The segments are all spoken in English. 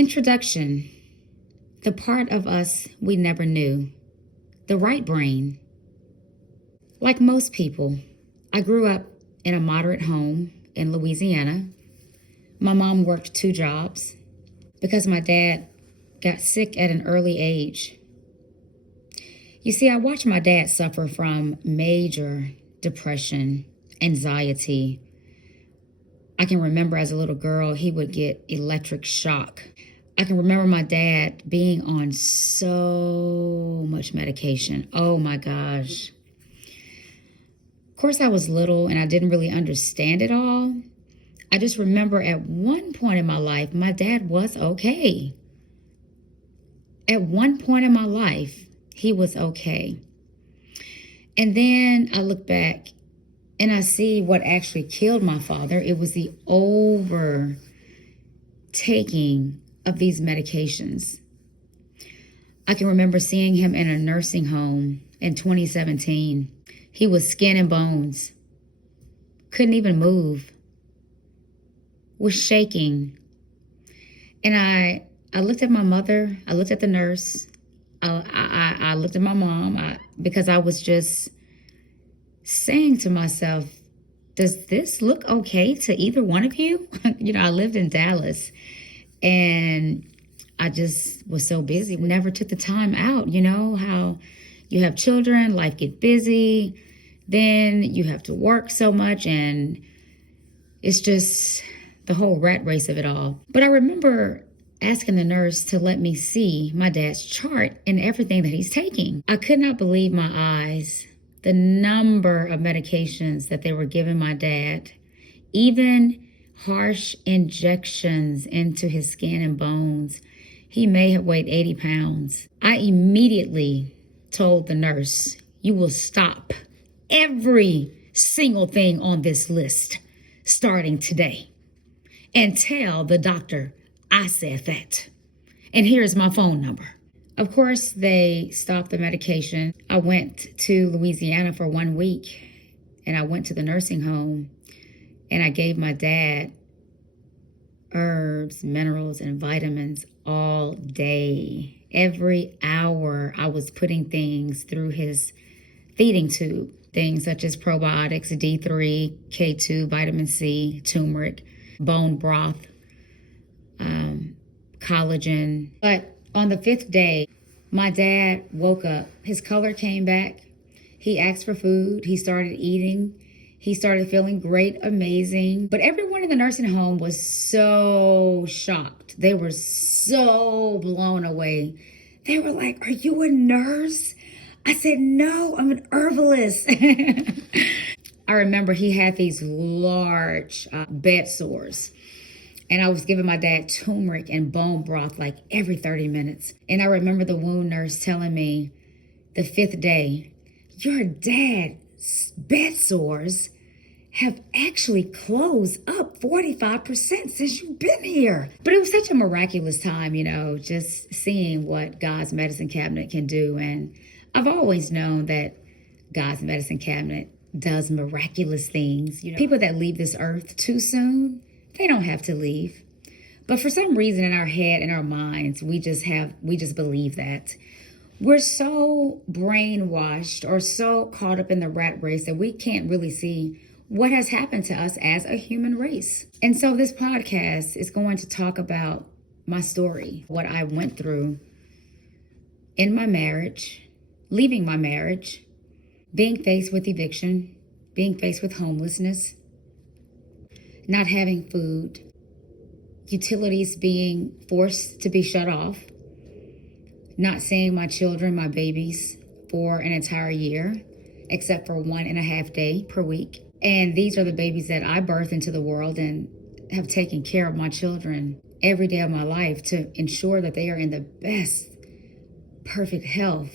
Introduction. The part of us we never knew. The right brain. Like most people, I grew up in a moderate home in Louisiana. My mom worked 2 jobs because my dad got sick at an early age. You see, I watched my dad suffer from major depression, anxiety. I can remember as a little girl, he would get electric shock. I can remember my dad being on so much medication. Oh my gosh. Of course, I was little and I didn't really understand it all. I just remember at one point in my life, my dad was okay. At one point in my life, he was okay. And then I look back and I see what actually killed my father. It was the overtaking of these medications. I can remember seeing him in a nursing home in 2017. He was skin and bones, couldn't even move, was shaking. And I looked at my mother, I looked at the nurse, I looked at my mom because I was just saying to myself, does this look okay to either one of you? I lived in Dallas and I just was so busy. We never took the time out, how you have children, life get busy, then you have to work so much and it's just the whole rat race of it all. But I remember asking the nurse to let me see my dad's chart and everything that he's taking. I could not believe my eyes, the number of medications that they were giving my dad, even harsh injections into his skin and bones. He may have weighed 80 pounds. I immediately told the nurse, you will stop every single thing on this list starting today and tell the doctor I said that. And here's my phone number. Of course, they stopped the medication. I went to Louisiana for 1 week and I went to the nursing home and I gave my dad herbs, minerals, and vitamins all day. Every hour I was putting things through his feeding tube, things such as probiotics, D3, K2, vitamin C, turmeric, bone broth, collagen. But on the 5th day, my dad woke up. His color came back. He asked for food. He started eating. He started feeling great, amazing. But everyone in the nursing home was so shocked. They were so blown away. They were like, are you a nurse? I said, no, I'm an herbalist. I remember he had these large bed sores. And I was giving my dad turmeric and bone broth like every 30 minutes. And I remember the wound nurse telling me the 5th day, your dad's bed sores have actually closed up 45% since you've been here. But it was such a miraculous time, just seeing what God's medicine cabinet can do. And I've always known that God's medicine cabinet does miraculous things. People that leave this earth too soon, they don't have to leave. But for some reason in our head and our minds, we just believe that. We're so brainwashed or so caught up in the rat race that we can't really see what has happened to us as a human race. And so this podcast is going to talk about my story, what I went through in my marriage, leaving my marriage, being faced with eviction, being faced with homelessness, not having food, utilities being forced to be shut off, not seeing my children, my babies, for an entire year, except for 1.5 days per week. And these are the babies that I birthed into the world and have taken care of my children every day of my life to ensure that they are in the best, perfect health.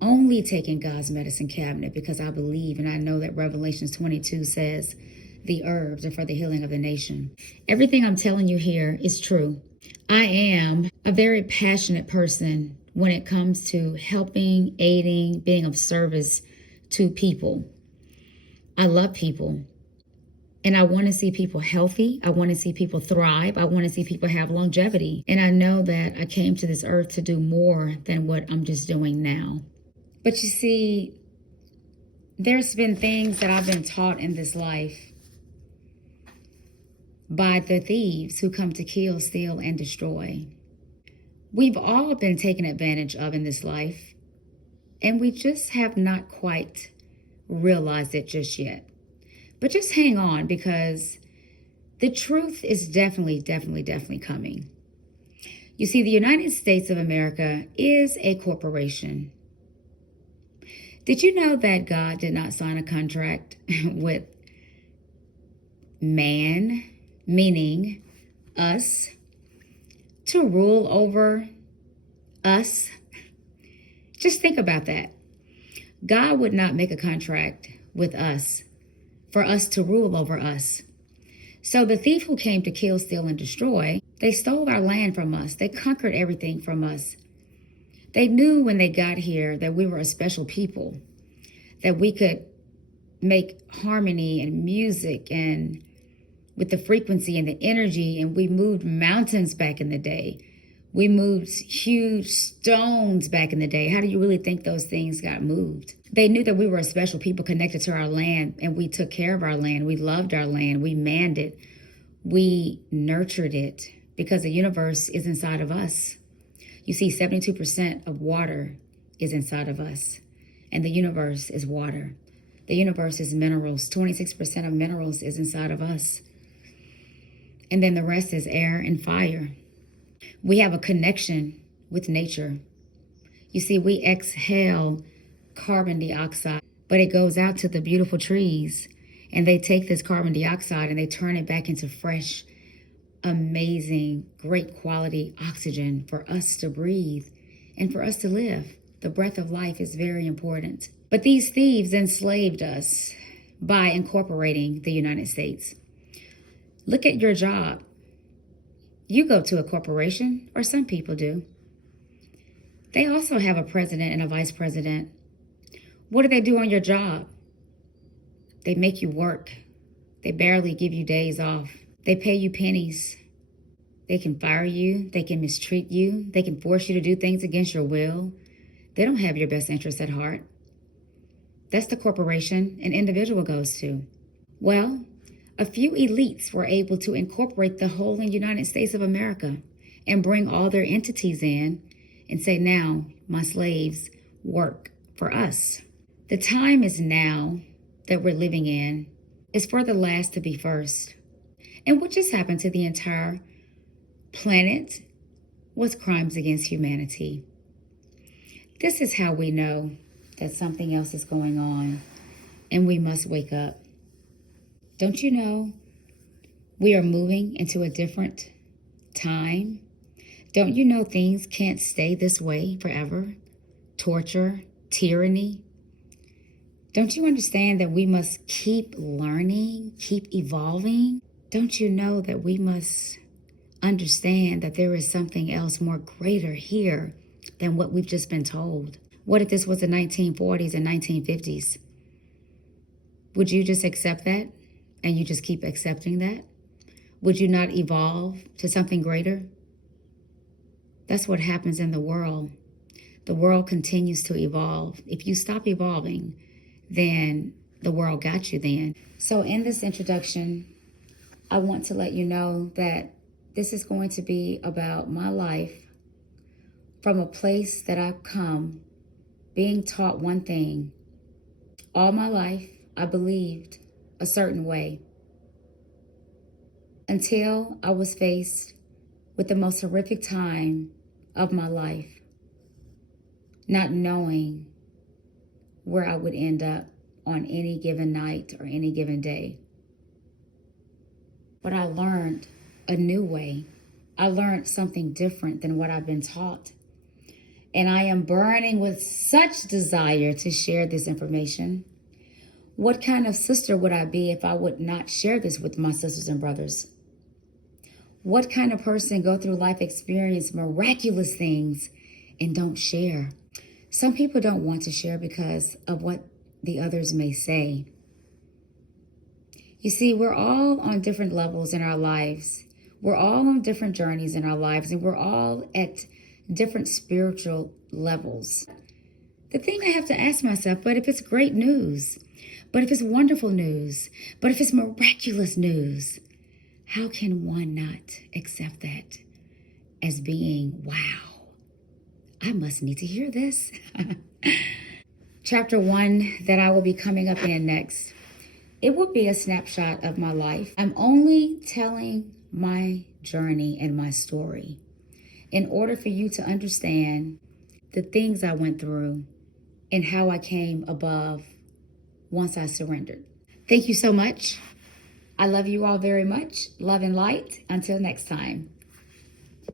Only taking God's medicine cabinet because I believe and I know that Revelations 22 says the herbs are for the healing of the nation. Everything I'm telling you here is true. I am a very passionate person when it comes to helping, aiding, being of service to people. I love people. And I want to see people healthy. I want to see people thrive. I want to see people have longevity. And I know that I came to this earth to do more than what I'm just doing now. But you see, there's been things that I've been taught in this life by the thieves who come to kill, steal, and destroy. We've all been taken advantage of in this life, and we just have not quite realized it just yet. But just hang on, because the truth is definitely coming. You see, the United States of America is a corporation. Did you know that God did not sign a contract with man, meaning us, to rule over us? Just think about that. God would not make a contract with us for us to rule over us. So the thief who came to kill, steal, and destroy, they stole our land from us. They conquered everything from us. They knew when they got here that we were a special people, that we could make harmony and music and with the frequency and the energy, and we moved mountains back in the day. We moved huge stones back in the day. How do you really think those things got moved? They knew that we were a special people connected to our land, and we took care of our land. We loved our land. We manned it. We nurtured it, because the universe is inside of us. You see, 72% of water is inside of us, and the universe is water. The universe is minerals. 26% of minerals is inside of us. And then the rest is air and fire. We have a connection with nature. You see, we exhale carbon dioxide, but it goes out to the beautiful trees, and they take this carbon dioxide and they turn it back into fresh, amazing, great quality oxygen for us to breathe and for us to live. The breath of life is very important. But these thieves enslaved us by incorporating the United States. Look at your job. You go to a corporation, or some people do. They also have a president and a vice president. What do they do on your job? They make you work. They barely give you days off. They pay you pennies. They can fire you. They can mistreat you. They can force you to do things against your will. They don't have your best interests at heart. That's the corporation an individual goes to. Well, a few elites were able to incorporate the whole United States of America and bring all their entities in and say, now, my slaves work for us. The time is now that we're living in is for the last to be first. And what just happened to the entire planet was crimes against humanity. This is how we know that something else is going on, and we must wake up. Don't you know we are moving into a different time? Don't you know things can't stay this way forever? Torture, tyranny. Don't you understand that we must keep learning, keep evolving? Don't you know that we must understand that there is something else more greater here than what we've just been told? What if this was the 1940s and 1950s? Would you just accept that? And you just keep accepting that? Would you not evolve to something greater? That's what happens in the world. The world continues to evolve. If you stop evolving, then the world got you then. So in this introduction, I want to let you know that this is going to be about my life from a place that I've come, being taught one thing. All my life, I believed a certain way until I was faced with the most horrific time of my life, not knowing where I would end up on any given night or any given day. But I learned a new way. I learned something different than what I've been taught. And I am burning with such desire to share this information. What kind of sister would I be if I would not share this with my sisters and brothers? What kind of person go through life experience miraculous things and don't share? Some people don't want to share because of what the others may say. You see, we're all on different levels in our lives. We're all on different journeys in our lives, and we're all at different spiritual levels. The thing I have to ask myself, but if it's great news, but if it's wonderful news, but if it's miraculous news, how can one not accept that as being, wow, I must need to hear this? Chapter 1 that I will be coming up in next, it will be a snapshot of my life. I'm only telling my journey and my story in order for you to understand the things I went through and how I came above once I surrendered. Thank you so much. I love you all very much. Love and light. Until next time.